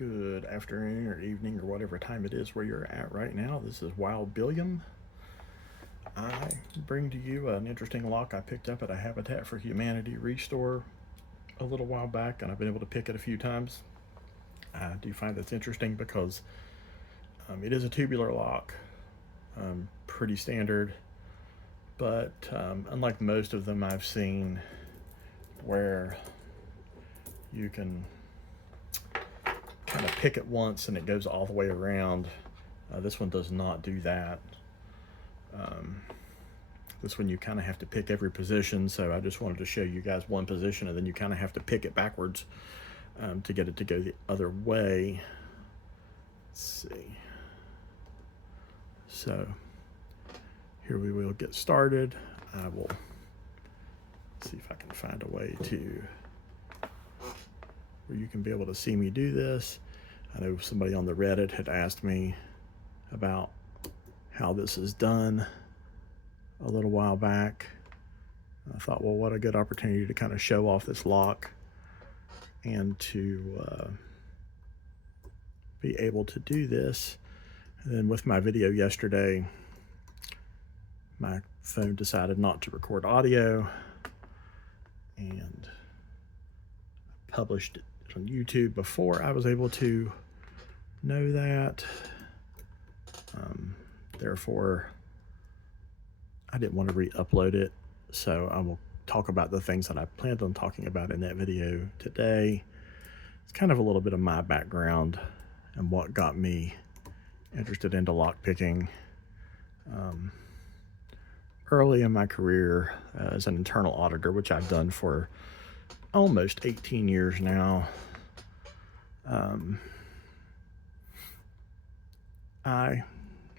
Good afternoon or evening or whatever time it is where you're at right now. This is Wild-Billiam. I bring to you an interesting lock I picked up at a Habitat for Humanity restore a little while back, and I've been able to pick it a few times. I do find that's interesting because it is a tubular lock, pretty standard, but unlike most of them I've seen where you can kind of pick it once and it goes all the way around. This one does not do that. This one you kind of have to pick every position, so I just wanted to show you guys one position and then you kind of have to pick it backwards to get it to go the other way. Let's see. So here we will get started. I will see if I can find a way to where you can be able to see me do this. I know somebody on the Reddit had asked me about how this is done a little while back. I thought, well, what a good opportunity to kind of show off this lock and to be able to do this. And then with my video yesterday, my phone decided not to record audio and published it on YouTube before I was able to know that. Therefore, I didn't want to re-upload it, so I will talk about the things that I planned on talking about in that video today. It's kind of a little bit of my background and what got me interested into lockpicking. Early in my career as an internal auditor, which I've done for almost 18 years now, I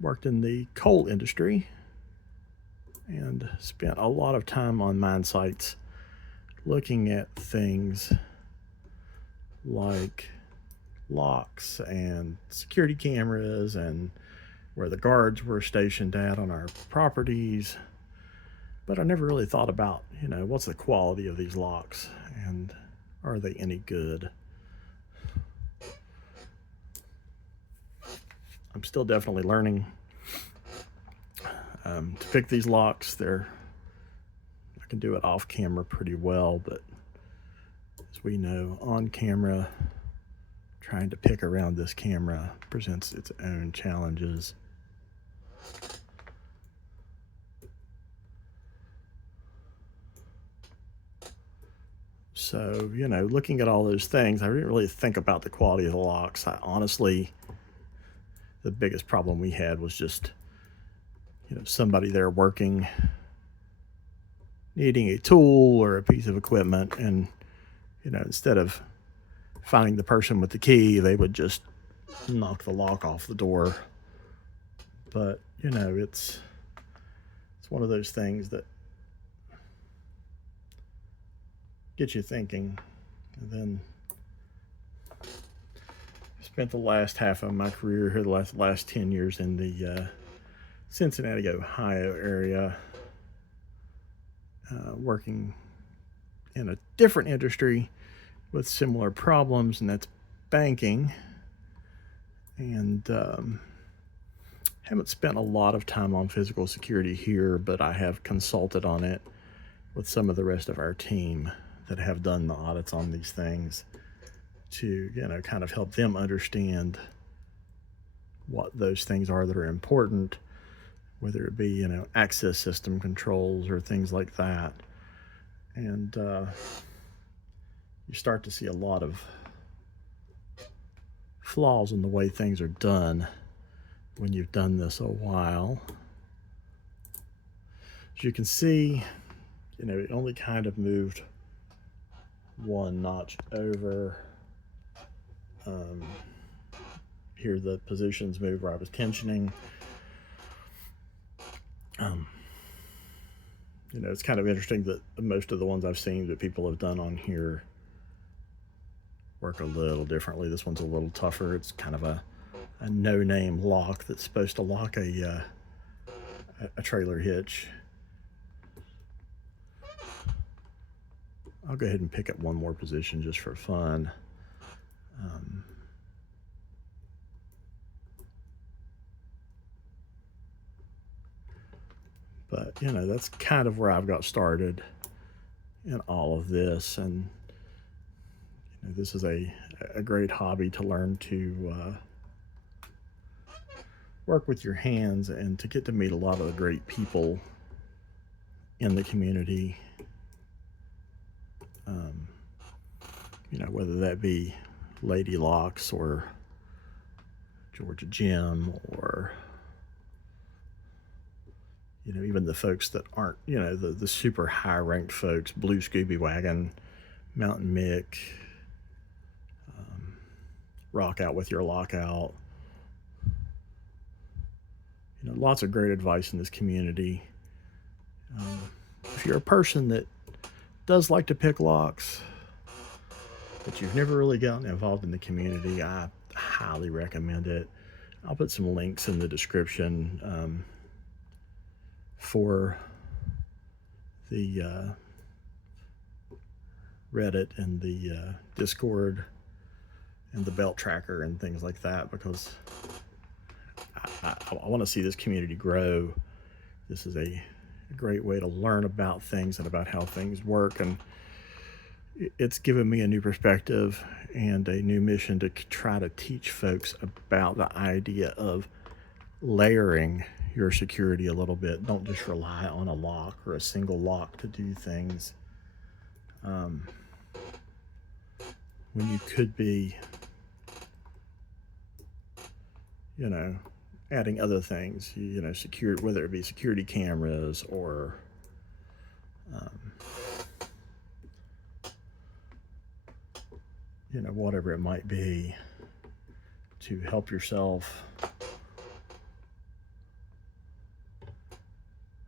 worked in the coal industry and spent a lot of time on mine sites looking at things like locks and security cameras and where the guards were stationed at on our properties. But I never really thought about, what's the quality of these locks and are they any good? I'm still definitely learning to pick these locks. I can do it off camera pretty well, but as we know, on camera, trying to pick around this camera presents its own challenges. So, looking at all those things, I didn't really think about the quality of the locks. Honestly, the biggest problem we had was just, somebody there working, needing a tool or a piece of equipment, and, instead of finding the person with the key, they would just knock the lock off the door. But, it's one of those things that get you thinking. And then I spent the last half of my career here, the last 10 years in the Cincinnati, Ohio area, working in a different industry with similar problems, and that's banking. And haven't spent a lot of time on physical security here, but I have consulted on it with some of the rest of our team that have done the audits on these things to, kind of help them understand what those things are that are important, whether it be, access system controls or things like that. And you start to see a lot of flaws in the way things are done when you've done this a while. As you can see, it only kind of moved one notch over. Here the positions moved where I was tensioning. It's kind of interesting that most of the ones I've seen that people have done on here work a little differently. This one's a little tougher. It's kind of a no-name lock that's supposed to lock a trailer hitch. I'll go ahead and pick up one more position just for fun. But, you know, that's kind of where I've got started in all of this. And you know, this is a great hobby to learn to work with your hands and to get to meet a lot of the great people in the community. You know, whether that be Lady Locks or Georgia Jim, or you know, even the folks that aren't, you know, the super high ranked folks, Blue Scooby Wagon, Mountain Mick, Rock Out with Your Lockout. You know, lots of great advice in this community. If you're a person that does like to pick locks, but you've never really gotten involved in the community, I highly recommend it. I'll put some links in the description for the Reddit and the Discord and the belt tracker and things like that, because I want to see this community grow. This is a great way to learn about things and about how things work, and it's given me a new perspective and a new mission to try to teach folks about the idea of layering your security a little bit. Don't just rely on a lock or a single lock to do things, when you could be, you know, adding other things, you know, secure, whether it be security cameras or you know, whatever it might be, to help yourself,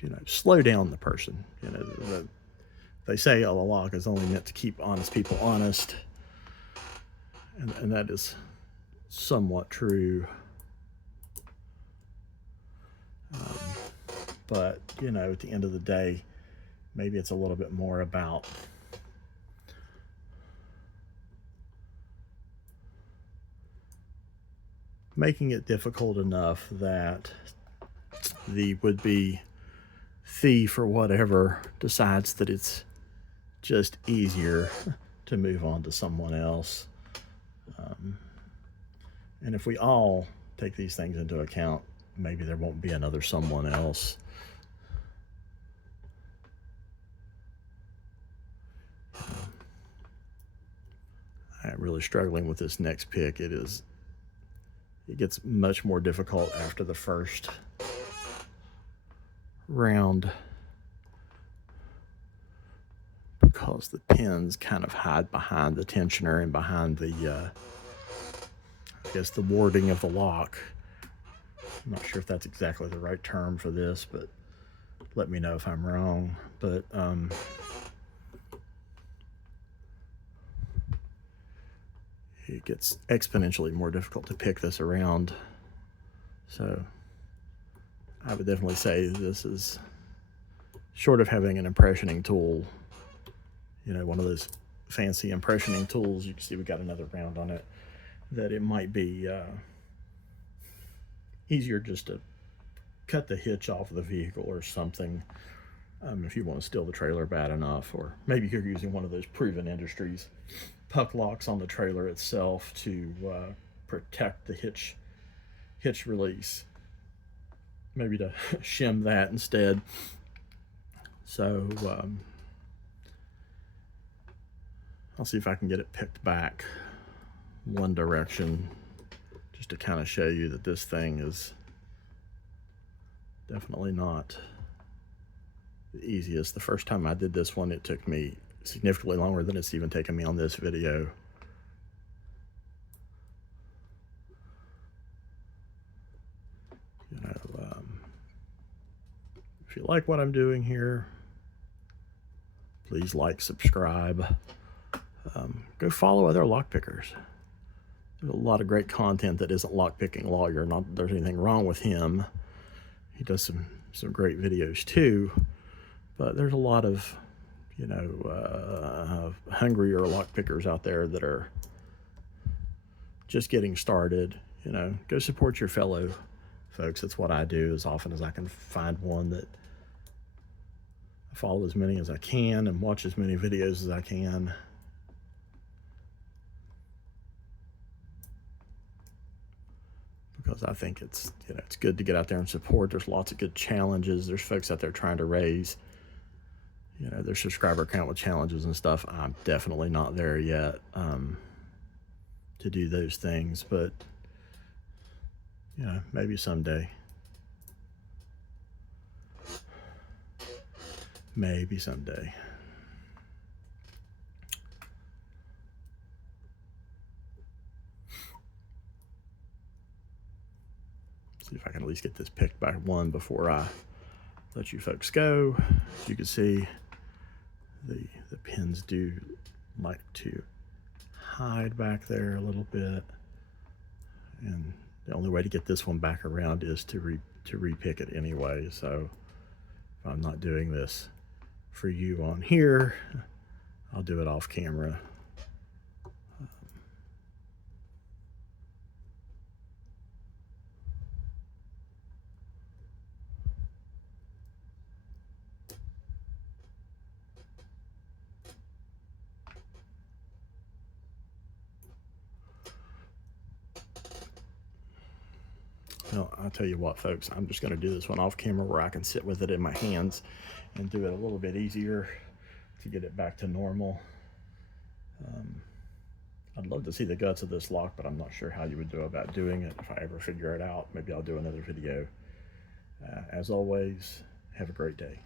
you know, slow down the person. You know, they say a lock is only meant to keep honest people honest, and that is somewhat true. But, you know, at the end of the day, maybe it's a little bit more about making it difficult enough that the would-be thief or whatever decides that it's just easier to move on to someone else. And if we all take these things into account, maybe there won't be another someone else. I'm really struggling with this next pick. It gets much more difficult after the first round, because the pins kind of hide behind the tensioner and behind the I guess the warding of the lock. I'm not sure if that's exactly the right term for this, but let me know if I'm wrong. But it gets exponentially more difficult to pick this around. So I would definitely say this is, short of having an impressioning tool, you know, one of those fancy impressioning tools, you can see we got another round on it, that it might be easier just to cut the hitch off of the vehicle or something, if you want to steal the trailer bad enough. Or maybe you're using one of those Proven Industries puck locks on the trailer itself to protect the hitch release. Maybe to shim that instead. So I'll see if I can get it picked back one direction, just to kind of show you that this thing is definitely not the easiest. The first time I did this one, it took me significantly longer than it's even taken me on this video. You know, if you like what I'm doing here, please like, subscribe, go follow other lockpickers. There's a lot of great content that isn't Lockpicking Lawyer. Not that there's anything wrong with him. He does some great videos too, but there's a lot of, you know, hungrier lockpickers out there that are just getting started. You know, go support your fellow folks. That's what I do as often as I can find one that follow as many as I can and watch as many videos as I can. Because I think it's, it's good to get out there and support. There's lots of good challenges. There's folks out there trying to raise, their subscriber count with challenges and stuff. I'm definitely not there yet to do those things, but maybe someday. Maybe someday. See if I can at least get this picked by one before I let you folks go. As you can see, the pins do like to hide back there a little bit, and the only way to get this one back around is to repick it anyway. So if I'm not doing this for you on here, I'll do it off camera. Well, I'll tell you what, folks, I'm just going to do this one off camera where I can sit with it in my hands and do it a little bit easier to get it back to normal. I'd love to see the guts of this lock, but I'm not sure how you would go about doing it. If I ever figure it out, maybe I'll do another video. As always, have a great day.